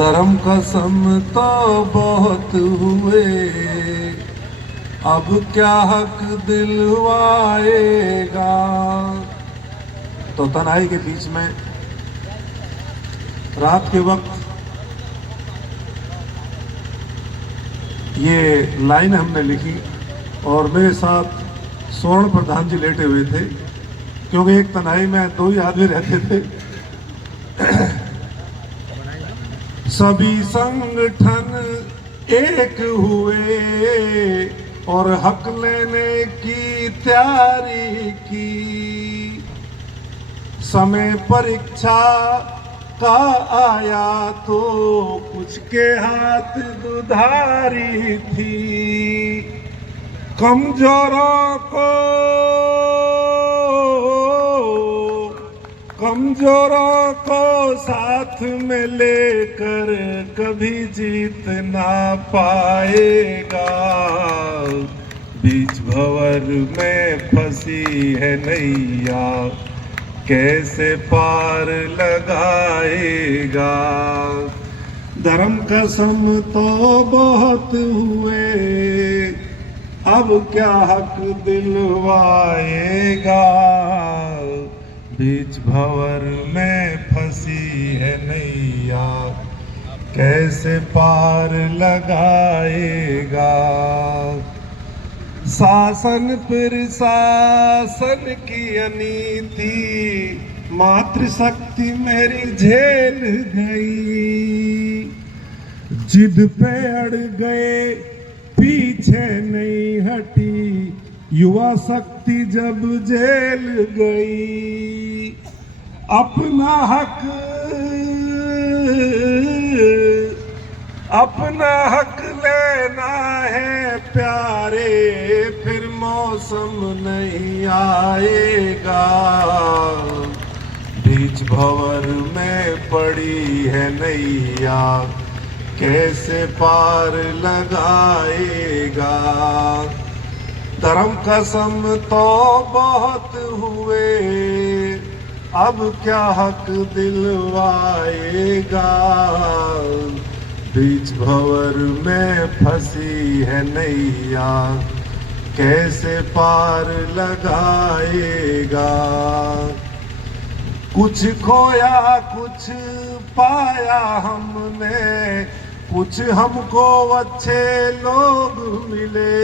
धर्म कसम तो बहुत हुए, अब क्या हक दिलवाएगा। तो तन्हाई के बीच में रात के वक्त ये लाइन हमने लिखी और मेरे साथ स्वर्ण प्रधान जी लेटे हुए थे, क्योंकि एक तन्हाई में दो ही आदमी रहते थे। सभी संगठन एक हुए और हक लेने की तैयारी की। समय परीक्षा का आया तो कुछ के हाथ दुधारी थी। कमजोरों को साथ में लेकर कभी जीत ना पाएगा। बीच भंवर में फंसी है नैया, कैसे पार लगाएगा। धर्म कसम तो बहुत हुए, अब क्या हक दिलवाएगा। बीच भंवर में फंसी है नैया, कैसे पार लगाएगा। शासन प्रशासन की अनीति मातृशक्ति मेरी झेल गई। जिद पे अड़ गए पीछे नहीं हटी, युवा शक्ति जब जेल गई। अपना हक लेना है प्यारे, फिर मौसम नहीं आएगा। बीच भंवर में पड़ी है नैया, कैसे पार लगाएगा। धर्म कसम तो बहुत हुए, अब क्या हक दिलवाएगा। बीच भंवर में फंसी है नैया, कैसे पार लगाएगा। कुछ खोया कुछ पाया हमने, कुछ हमको अच्छे लोग मिले।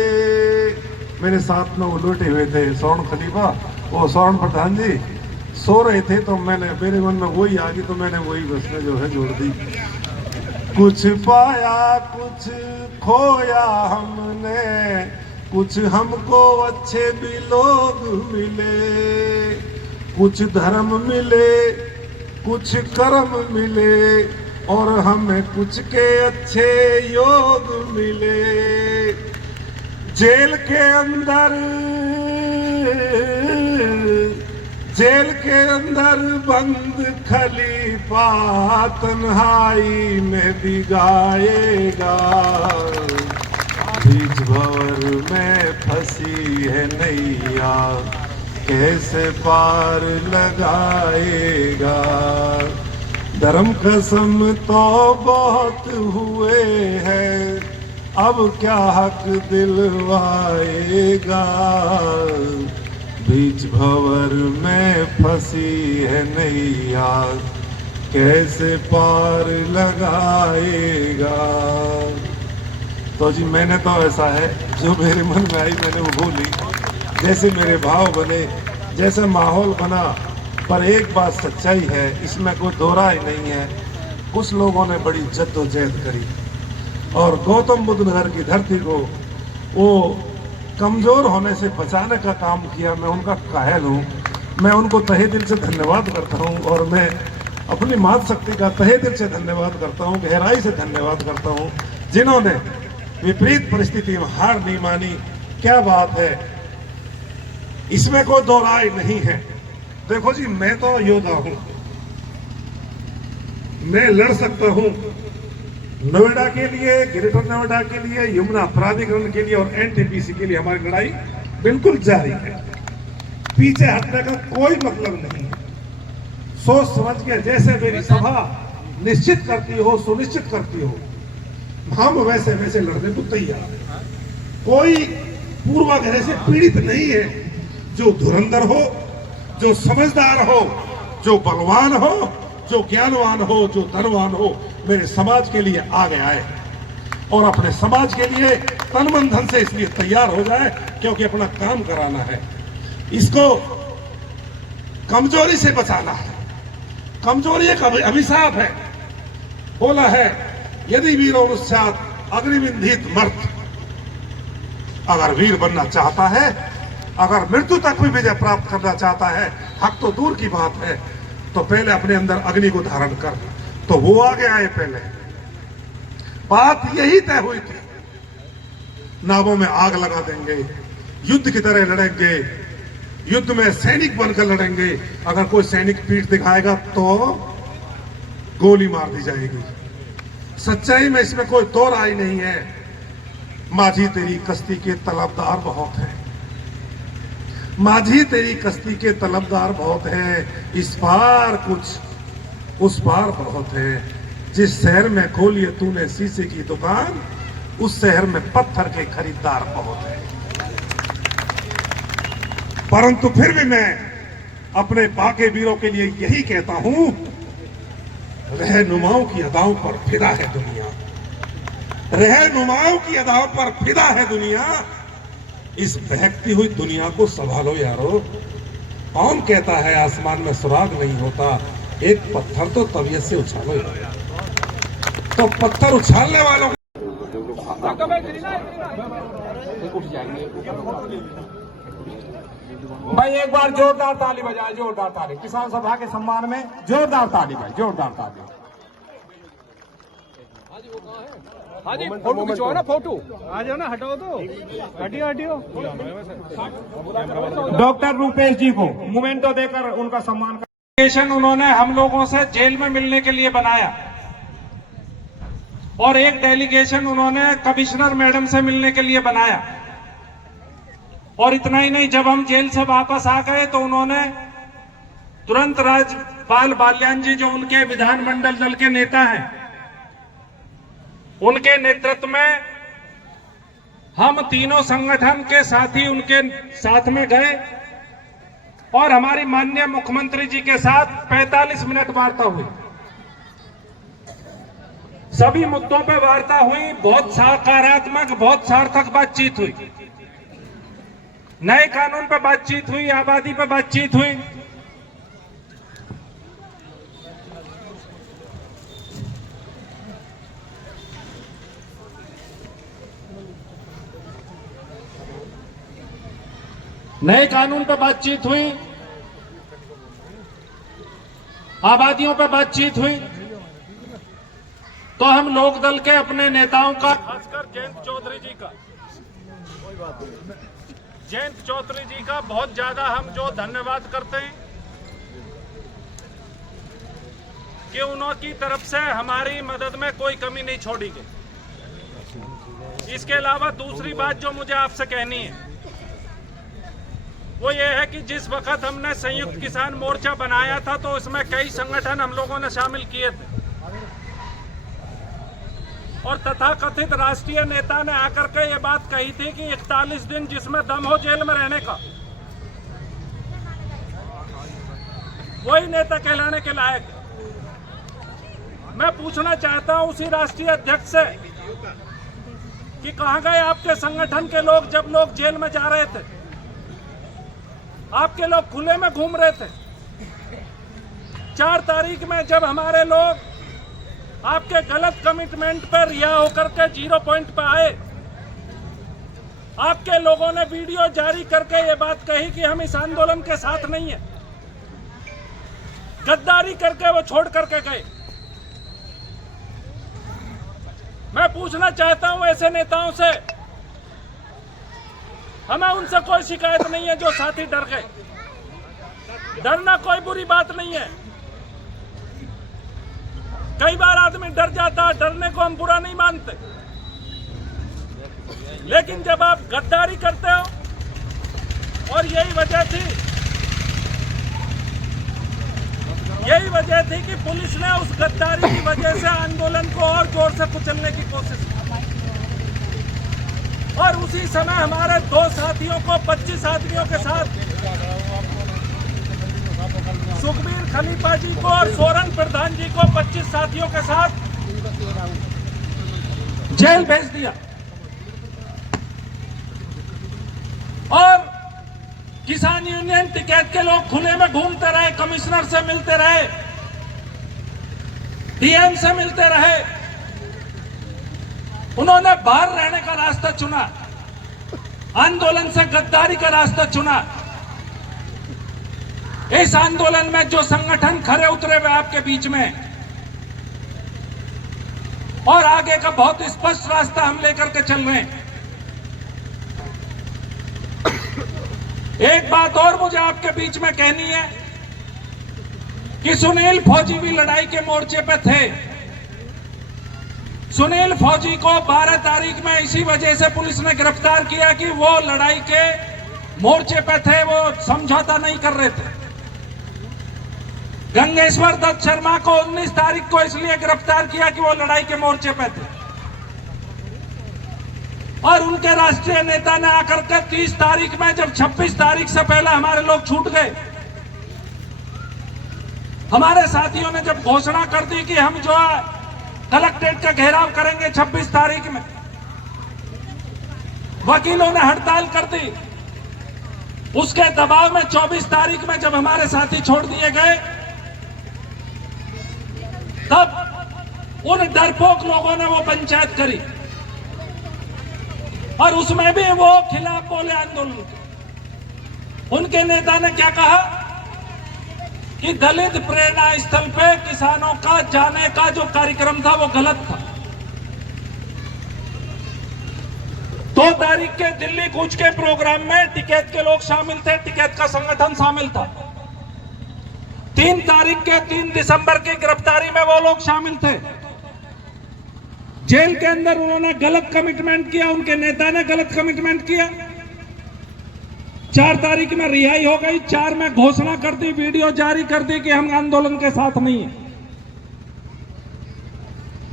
मेरे साथ में वो लोटे हुए थे स्वर्ण खलीफा, वो स्वर्ण प्रधान जी सो रहे थे, तो मेरे मन में वही आ गई, तो मैंने वही बस में जो है जोड़ दी। कुछ पाया कुछ खोया हमने, कुछ हमको अच्छे भी लोग मिले। कुछ धर्म मिले कुछ कर्म मिले, और हमें कुछ के अच्छे योग मिले। जेल के अंदर बंद खलीफा तन्हाई में भी गाएगा। बीच भंवर में फंसी है नैया, कैसे पार लगाएगा। धर्म कसम तो बहुत हुए हैं, अब क्या हक दिलवाएगा। बीच भंवर में फंसी है नैया, कैसे पार लगाएगा। तो जी मैंने तो ऐसा है जो मेरे मन में आई मैंने वो बोली, जैसे मेरे भाव बने, जैसे माहौल बना। पर एक बात सच्चाई है, इसमें कोई दोहरा ही नहीं है, कुछ लोगों ने बड़ी जद्दोजहद करी और गौतम बुद्ध नगर की धरती को वो कमजोर होने से बचाने का काम किया। मैं उनका कायल हूँ, मैं उनको तहे दिल से धन्यवाद करता हूँ, और मैं अपनी मातृशक्ति का तहे दिल से धन्यवाद करता हूँ, गहराई से धन्यवाद करता हूँ, जिन्होंने विपरीत परिस्थिति में हार नहीं मानी। क्या बात है, इसमें कोई दो राय नहीं है। देखो जी, मैं तो योद्धा हूं, मैं लड़ सकता हूं नोएडा के लिए, ग्रेटर नोएडा के लिए, यमुना प्राधिकरण के लिए और एनटीपीसी के लिए। हमारी लड़ाई बिल्कुल जारी है, पीछे हटने का कोई मतलब नहीं। सोच समझ के, जैसे मेरी सभा निश्चित करती हो, सुनिश्चित करती हो, हम वैसे वैसे लड़ने को तैयार हैं। कोई पूर्वाग्रह से पीड़ित नहीं है। जो धुरंधर हो, जो समझदार हो, जो बलवान हो, जो ज्ञानवान हो, जो धनवान हो, मेरे समाज के लिए आगे आए और अपने समाज के लिए तन मन धन से इसलिए तैयार हो जाए क्योंकि अपना काम कराना है। इसको कमजोरी से बचाना है। कमजोरी एक अभिशाप है। बोला है यदि वीरोनुस्यात् अग्निविंधित मर्त। अगर वीर बनना चाहता है, अगर मृत्यु तक भी विजय प्राप्त करना चाहता है, हक तो दूर की बात है, तो पहले अपने अंदर अग्नि को धारण कर। तो वो आगे आए। पहले बात यही तय हुई थी, नावों में आग लगा देंगे, युद्ध की तरह लड़ेंगे, युद्ध में सैनिक बनकर लड़ेंगे। अगर कोई सैनिक पीठ दिखाएगा तो गोली मार दी जाएगी। सच्चाई में इसमें कोई दो राय नहीं है। माझी तेरी कश्ती के तलबदार बहुत है। माझी तेरी कश्ती के तलबदार बहुत है। इस पार कुछ, उस पार बहुत है। जिस शहर में खोलिए तूने शीशे की दुकान, उस शहर में पत्थर के खरीदार बहुत है। परंतु फिर भी मैं अपने बाके वीरों के लिए यही कहता हूं, रहनुमाओं की अदाओं पर फिदा है दुनिया। रहनुमाओं की अदाओं पर फिदा है दुनिया। इस बहकती हुई दुनिया को संभालो यारो। कौन कहता है आसमान में सुराग नहीं होता? एक पत्थर तो तबीयत से उछालो। तो पत्थर उछालने वालों भाई एक बार जोरदार ताली बजाए, जोरदार ताली। किसान सभा के सम्मान में जोरदार ताली भाई, जोरदार ताली। हाँ जी, फोटो खिंचवाओ ना, फोटो आ जाओ ना, हटाओ तो, हटियो हटियो। डॉक्टर रूपेश जी को मोमेंटो देकर उनका सम्मान कर। उन्होंने हम लोगों से जेल में मिलने के लिए बनाया और एक डेलीगेशन उन्होंने कमिश्नर मैडम से मिलने के लिए बनाया। और इतना ही नहीं, जब हम जेल से वापस आ गए तो उन्होंने तुरंत राज्यपाल बाल्यान जी, जो उनके विधानमंडल दल के नेता हैं, उनके नेतृत्व में हम तीनों संगठन के साथी उनके साथ में गए और हमारी माननीय मुख्यमंत्री जी के साथ 45 मिनट वार्ता हुई। सभी मुद्दों पर वार्ता हुई, बहुत सकारात्मक, बहुत सार्थक बातचीत हुई। नए कानून पर बातचीत हुई, आबादी पर बातचीत हुई। नए कानून पर बातचीत हुई, आबादियों पर बातचीत हुई। तो हम लोक दल के अपने नेताओं का, खासकर जयंत चौधरी जी का, जयंत चौधरी जी का बहुत ज्यादा हम जो धन्यवाद करते हैं कि उनकी तरफ से हमारी मदद में कोई कमी नहीं छोड़ी गई। इसके अलावा दूसरी बात जो मुझे आपसे कहनी है वो ये है कि जिस वक्त हमने संयुक्त किसान मोर्चा बनाया था तो इसमें कई संगठन हम लोगों ने शामिल किए थे और तथाकथित राष्ट्रीय नेता ने आकर के ये बात कही थी कि 41 दिन जिसमें दम हो जेल में रहने का, वही नेता कहलाने के लायक। मैं पूछना चाहता हूं उसी राष्ट्रीय अध्यक्ष से कि कहां गए आपके संगठन के लोग जब लोग जेल में जा रहे थे? आपके लोग खुले में घूम रहे थे। 4 तारीख में जब हमारे लोग आपके गलत कमिटमेंट पर रिहा होकर के 0 पॉइंट पर आए, आपके लोगों ने वीडियो जारी करके ये बात कही कि हम इस आंदोलन के साथ नहीं है। गद्दारी करके वो छोड़ करके गए। मैं पूछना चाहता हूं ऐसे नेताओं से, हमें उनसे कोई शिकायत नहीं है जो साथी डर गए। डरना कोई बुरी बात नहीं है। कई बार आदमी डर जाता, डरने को हम बुरा नहीं मानते, लेकिन जब आप गद्दारी करते हो, और यही वजह थी यही वजह थी कि पुलिस ने उस गद्दारी की वजह से आंदोलन को और जोर से कुचलने की कोशिश की और उसी समय हमारे 2 साथियों को 25 आदमियों के साथ सुखबीर खलीफा जी को और सोरेन प्रधान जी को 25 साथियों के साथ जेल भेज दिया और किसान यूनियन टिकैत के लोग खुले में घूमते रहे, कमिश्नर से मिलते रहे, डीएम से मिलते रहे। उन्होंने बाहर रहने का रास्ता चुना, आंदोलन से गद्दारी का रास्ता चुना। इस आंदोलन में जो संगठन खड़े उतरे हुए आपके बीच में और आगे का बहुत स्पष्ट रास्ता हम लेकर के चल रहे हैं। एक बात और मुझे आपके बीच में कहनी है कि सुनील फौजी भी लड़ाई के मोर्चे पे थे। सुनील फौजी को 12 तारीख में इसी वजह से पुलिस ने गिरफ्तार किया कि वो लड़ाई के मोर्चे पे थे, वो समझौता नहीं कर रहे थे। गंगेश्वर दत्त शर्मा को 19 तारीख को इसलिए गिरफ्तार किया कि वो लड़ाई के मोर्चे पे थे और उनके राष्ट्रीय नेता ने आकर के 30 तारीख में, जब 26 तारीख से पहले हमारे लोग छूट गए, हमारे साथियों ने जब घोषणा कर दी कि हम जो है कलेक्ट्रेट का घेराव करेंगे 26 तारीख में, वकीलों ने हड़ताल कर दी। उसके दबाव में 24 तारीख में जब हमारे साथी छोड़ दिए गए, तब उन डरपोक लोगों ने वो पंचायत करी और उसमें भी वो खिलाफ बोले आंदोलन के। उनके नेता ने क्या कहा कि दलित प्रेरणा स्थल पे किसानों का जाने का जो कार्यक्रम था वो गलत था। 2 तारीख के दिल्ली कूच के प्रोग्राम में टिकैत के लोग शामिल थे, टिकैत का संगठन शामिल था। 3 तारीख के 3 दिसंबर की गिरफ्तारी में वो लोग शामिल थे। जेल के अंदर उन्होंने गलत कमिटमेंट किया, उनके नेता ने गलत कमिटमेंट किया। 4 तारीख में रिहाई हो गई, 4 में घोषणा कर दी, वीडियो जारी कर दी कि हम आंदोलन के साथ नहीं हैं।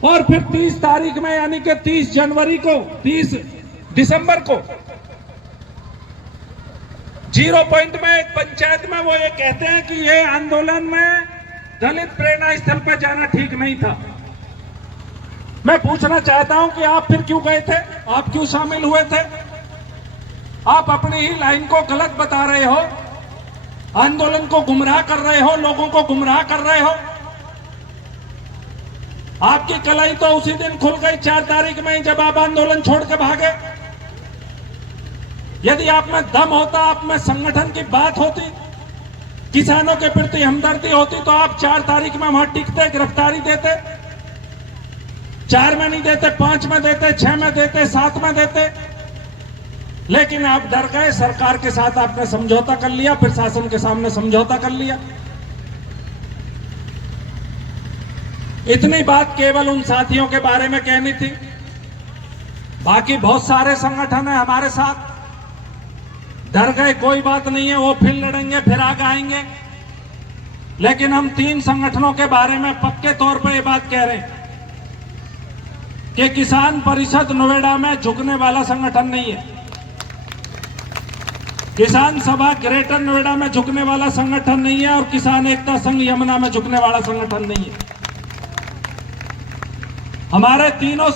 और फिर 30 तारीख में यानी कि 30 जनवरी को, 30 दिसंबर को 0 पॉइंट में एक पंचायत में वो ये कहते हैं कि ये आंदोलन में दलित प्रेरणा स्थल पर जाना ठीक नहीं था। मैं पूछना चाहता हूं कि आप फिर क्यों गए थे, आप क्यों शामिल हुए थे? आप अपनी ही लाइन को गलत बता रहे हो, आंदोलन को गुमराह कर रहे हो, लोगों को गुमराह कर रहे हो। आपकी कलाई तो उसी दिन खुल गई 4 तारीख में, जब आप आंदोलन छोड़ के भागे। यदि आप में दम होता, आप में संगठन की बात होती, किसानों के प्रति हमदर्दी होती, तो आप 4 तारीख में वहां टिकते, गिरफ्तारी देते। 4 में नहीं देते, 5 में देते, 6 में देते, 7 में देते। लेकिन आप डर गए, सरकार के साथ आपने समझौता कर लिया, प्रशासन के सामने समझौता कर लिया। इतनी बात केवल उन साथियों के बारे में कहनी थी। बाकी बहुत सारे संगठन है हमारे साथ, डर गए कोई बात नहीं है, वो फिर लड़ेंगे, फिर आगे आएंगे। लेकिन हम 3 संगठनों के बारे में पक्के तौर पर ये बात कह रहे हैं कि किसान परिषद नोएडा में झुकने वाला संगठन नहीं है, किसान सभा ग्रेटर नोएडा में झुकने वाला संगठन नहीं है, और किसान एकता संघ यमुना में झुकने वाला संगठन नहीं है। हमारे तीनों